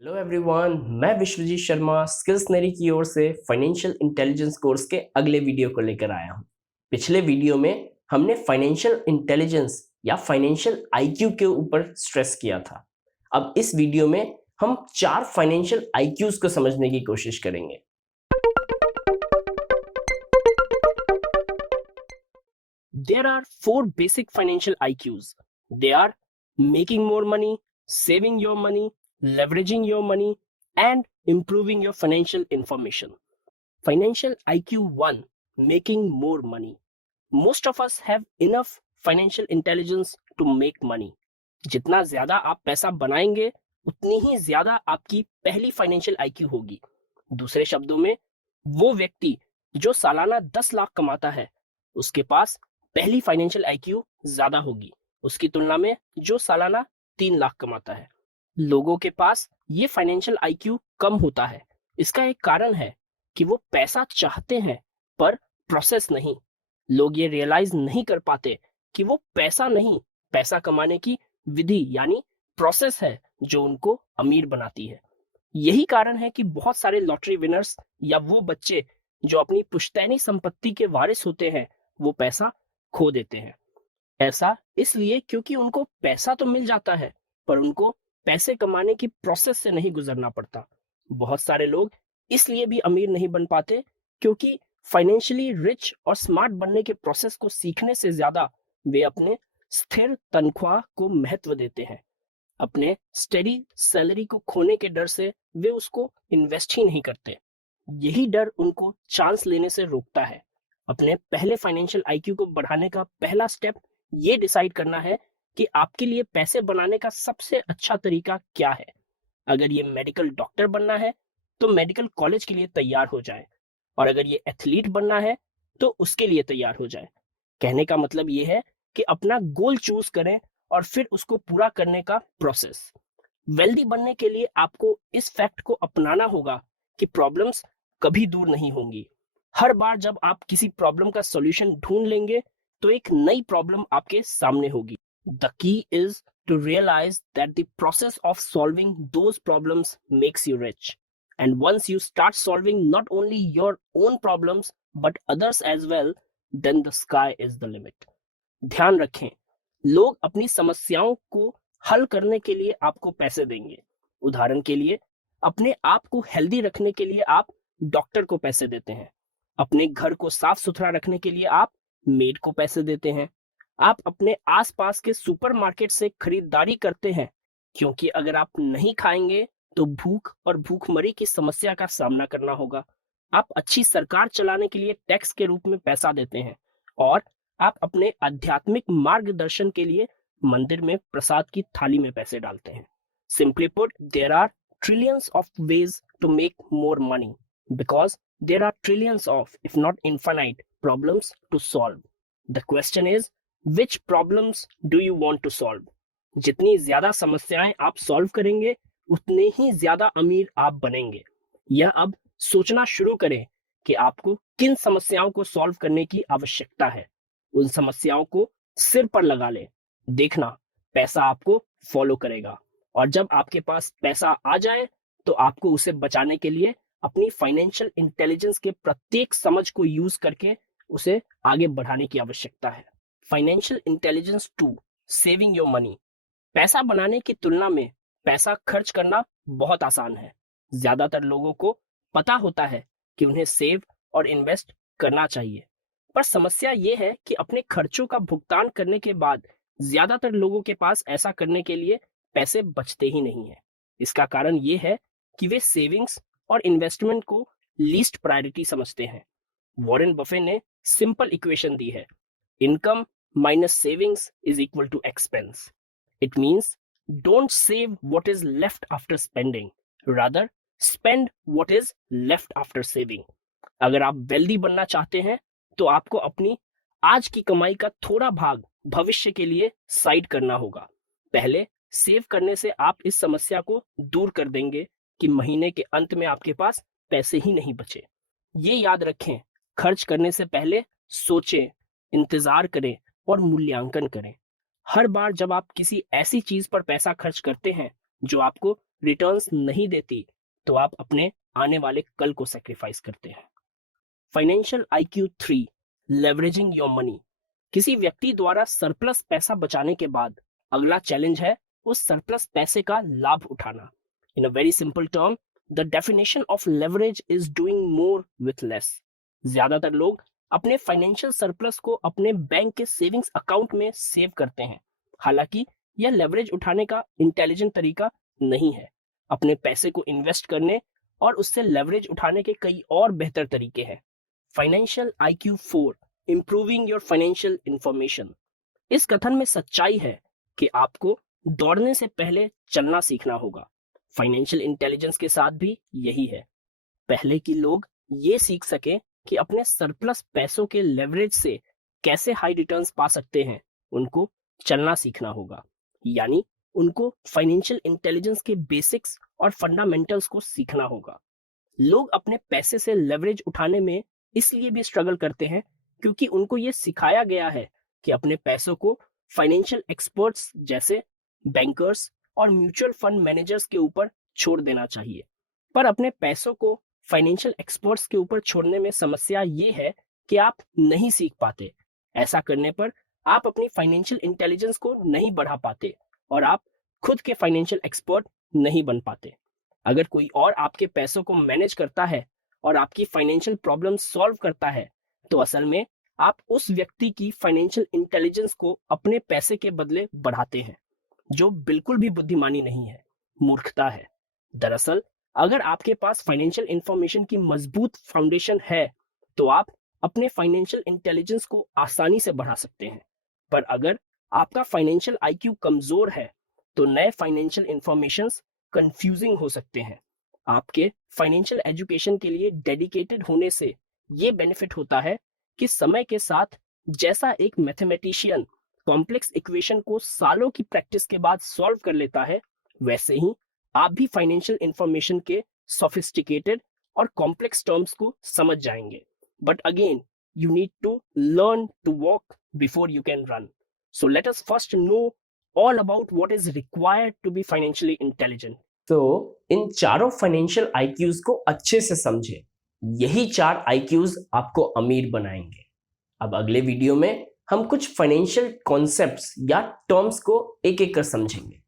Hello everyone, मैं Vishwajeet Sharma skills नरी की ओर से फाइनेंशियल इंटेलिजेंस कोर्स के अगले वीडियो को लेकर आया हूं। पिछले वीडियो में हमने फाइनेंशियल इंटेलिजेंस या फाइनेंशियल आईक्यू के ऊपर स्ट्रेस किया था। अब इस वीडियो में हम 4 फाइनेंशियल आईक्यूज को समझने की कोशिश करेंगे। There are 4 basic financial IQs. They are making more money, saving your money, leveraging your money, and improving your financial information. Financial IQ 1, making more money. Most of us have enough financial intelligence to make money. जितना ज्यादा आप पैसा बनाएंगे उतनी ही ज्यादा आपकी पहली financial IQ होगी। दूसरे शब्दों में, वो व्यक्ति जो सालाना 10 लाख कमाता है उसके पास पहली फाइनेंशियल आईक्यू ज्यादा होगी उसकी तुलना में जो सालाना 3 लाख कमाता है। लोगों के पास ये फाइनेंशियल आईक्यू कम होता है। इसका एक कारण है कि वो पैसा चाहते हैं पर प्रोसेस नहीं। लोग ये रियलाइज नहीं कर पाते कि वो पैसा नहीं, पैसा कमाने की विधि यानी प्रोसेस है जो उनको अमीर बनाती है। यही कारण है कि बहुत सारे लॉटरी विनर्स या वो बच्चे जो अपनी पुश्तैनी संपत्ति के वारिस होते हैं वो पैसा खो देते हैं। ऐसा इसलिए क्योंकि उनको पैसा तो मिल जाता है पर उनको पैसे कमाने की प्रोसेस से नहीं गुजरना पड़ता। बहुत सारे लोग इसलिए भी अमीर नहीं बन पाते क्योंकि फाइनेंशियली रिच और स्मार्ट बनने के प्रोसेस को सीखने से ज्यादा वे अपने स्थिर तनख्वाह को महत्व देते हैं। अपने स्टेडी सैलरी को खोने के डर से वे उसको इन्वेस्ट ही नहीं करते। यही डर उनको चांस लेने से रोकता है। अपने पहले फाइनेंशियल आईक्यू को बढ़ाने का पहला स्टेप ये डिसाइड करना है कि आपके लिए पैसे बनाने का सबसे अच्छा तरीका क्या है। अगर ये मेडिकल डॉक्टर बनना है तो मेडिकल कॉलेज के लिए तैयार हो जाए, और अगर ये एथलीट बनना है तो उसके लिए तैयार हो जाए। कहने का मतलब ये है कि अपना गोल चूज करें और फिर उसको पूरा करने का प्रोसेस। वेल्दी बनने के लिए आपको इस फैक्ट को अपनाना होगा कि प्रॉब्लम्स कभी दूर नहीं होंगी। हर बार जब आप किसी प्रॉब्लम का सॉल्यूशन ढूंढ लेंगे तो एक नई प्रॉब्लम आपके सामने होगी। The key is to realize that the process of solving those problems makes you rich, and once you start solving not only your own problems but others as well, then the sky is the limit. ध्यान रखें, लोग अपनी समस्याओं को हल करने के लिए आपको पैसे देंगे। उदाहरण के लिए, अपने आप को हेल्दी रखने के लिए आप डॉक्टर को पैसे देते हैं। अपने घर को साफ सुथरा रखने के लिए आप मेड को पैसे देते हैं। आप अपने आसपास के सुपरमार्केट से खरीदारी करते हैं क्योंकि अगर आप नहीं खाएंगे तो भूख और भूखमरी की समस्या का सामना करना होगा। आप अच्छी सरकार चलाने के लिए टैक्स के रूप में पैसा देते हैं, और आप अपने आध्यात्मिक मार्गदर्शन के लिए मंदिर में प्रसाद की थाली में पैसे डालते हैं। Simply put, there are trillions of ways to make more money because there are trillions of, if not infinite, problems to solve. The question is, which problems do you want to solve? जितनी ज्यादा समस्याएं आप solve करेंगे उतने ही ज्यादा अमीर आप बनेंगे। यह अब सोचना शुरू करें कि आपको किन समस्याओं को सॉल्व करने की आवश्यकता है। उन समस्याओं को सिर पर लगा लें। देखना, पैसा आपको फॉलो करेगा, और जब आपके पास पैसा आ जाए तो आपको उसे बचाने के लिए अपनी फाइनेंशियल इंटेलिजेंस के प्रत्येक समझ को यूज करके उसे आगे बढ़ाने की आवश्यकता है। Financial intelligence 2, saving your money. पैसा बनाने की तुलना में पैसा खर्च करना बहुत आसान है। ज्यादातर लोगों को पता होता है कि उन्हें सेव और इन्वेस्ट करना चाहिए, पर समस्या ये है कि अपने खर्चों का भुगतान करने के बाद ज्यादातर लोगों के पास ऐसा करने के लिए पैसे बचते ही नहीं है। इसका कारण ये है कि वे सेविंग्स और इन्वेस्टमेंट को लीस्ट प्रायोरिटी समझते हैं। वॉरेन बफे ने सिंपल इक्वेशन दी है, income minus savings is equal to expense. It means don't save what is left after spending, rather spend what is left after saving. अगर आप wealthy बनना चाहते हैं तो आपको अपनी आज की कमाई का थोड़ा भाग भविष्य के लिए साइड करना होगा। पहले सेव करने से आप इस समस्या को दूर कर देंगे कि महीने के अंत में आपके पास पैसे ही नहीं बचे। ये याद रखें, खर्च करने से पहले सोचें, इंतजार करें और मूल्यांकन करें। हर बार जब आप किसी ऐसी चीज पर पैसा खर्च करते हैं जो आपको रिटर्न्स नहीं देती तो आप अपने आने वाले कल को सेक्रीफाइस करते हैं। Financial IQ 3, leveraging your money. किसी व्यक्ति द्वारा सरप्लस पैसा बचाने के बाद अगला चैलेंज है उस सरप्लस पैसे का लाभ उठाना। In a very simple term, the definition of leverage is doing more with less. ज्यादातर लोग अपने फाइनेंशियल सरप्लस को अपने बैंक के सेविंग्स अकाउंट में सेव करते हैं। हालांकि यह लेवरेज उठाने का इंटेलिजेंट तरीका नहीं है। अपने पैसे को इन्वेस्ट करने और उससे लेवरेज उठाने के कई और बेहतर तरीके हैं। Financial IQ 4, improving your financial information. इस कथन में सच्चाई है कि आपको दौड़ने से पहले चलना सीखना होगा। फाइनेंशियल इंटेलिजेंस के साथ भी यही है। पहले कि लोग ये सीख सके कि अपने सरप्लस पैसों के लेवरेज से कैसे हाई रिटर्न्स पा सकते हैं, उनको चलना सीखना होगा। यानी उनको फाइनेंशियल इंटेलिजेंस के बेसिक्स और फंडामेंटल्स को सीखना होगा। लोग अपने पैसे से लेवरेज उठाने में इसलिए भी स्ट्रगल करते हैं क्योंकि उनको ये सिखाया गया है कि अपने पैसों को फाइनेंशियल एक्सपर्ट्स जैसे बैंकर्स और म्यूचुअल फंड मैनेजर्स के ऊपर छोड़ देना चाहिए। पर अपने पैसों को फाइनेंशियल एक्सपर्ट्स के ऊपर छोड़ने में समस्या ये है कि आप नहीं सीख पाते। ऐसा करने पर आप अपनी फाइनेंशियल इंटेलिजेंस को नहीं बढ़ा पाते और आप खुद के फाइनेंशियल एक्सपर्ट नहीं बन पाते। अगर कोई और आपके पैसों को मैनेज करता है और आपकी फाइनेंशियल प्रॉब्लम सॉल्व करता है तो असल में आप उस व्यक्ति की फाइनेंशियल इंटेलिजेंस को अपने पैसे के बदले बढ़ाते हैं, जो बिल्कुल भी बुद्धिमानी नहीं है, मूर्खता है। दरअसल अगर आपके पास फाइनेंशियल इंफॉर्मेशन की मजबूत फाउंडेशन है तो आप अपने फाइनेंशियल इंटेलिजेंस को आसानी से बढ़ा सकते हैं। पर अगर आपका फाइनेंशियल IQ कमजोर है तो नए फाइनेंशियल इंफॉर्मेशंस कंफ्यूजिंग हो सकते हैं। आपके फाइनेंशियल एजुकेशन के लिए डेडिकेटेड होने से ये बेनिफिट होता है कि समय के साथ जैसा एक मैथमेटिशियन कॉम्प्लेक्स इक्वेशन को सालों की प्रैक्टिस के बाद सॉल्व कर लेता है, वैसे ही आप भी फाइनेंशियल इंफॉर्मेशन के सोफिस्टिकेटेड और कॉम्प्लेक्स टर्म्स को समझ जाएंगे। But again, you need to learn to walk before you can run. So let us first know all about what is required to be financially intelligent. तो इन चारों financial IQs को अच्छे से समझे। यही 4 IQs आपको अमीर बनाएंगे। अब अगले वीडियो में हम कुछ फाइनेंशियल कॉन्सेप्ट्स या टर्म्स को एक एक कर समझेंगे।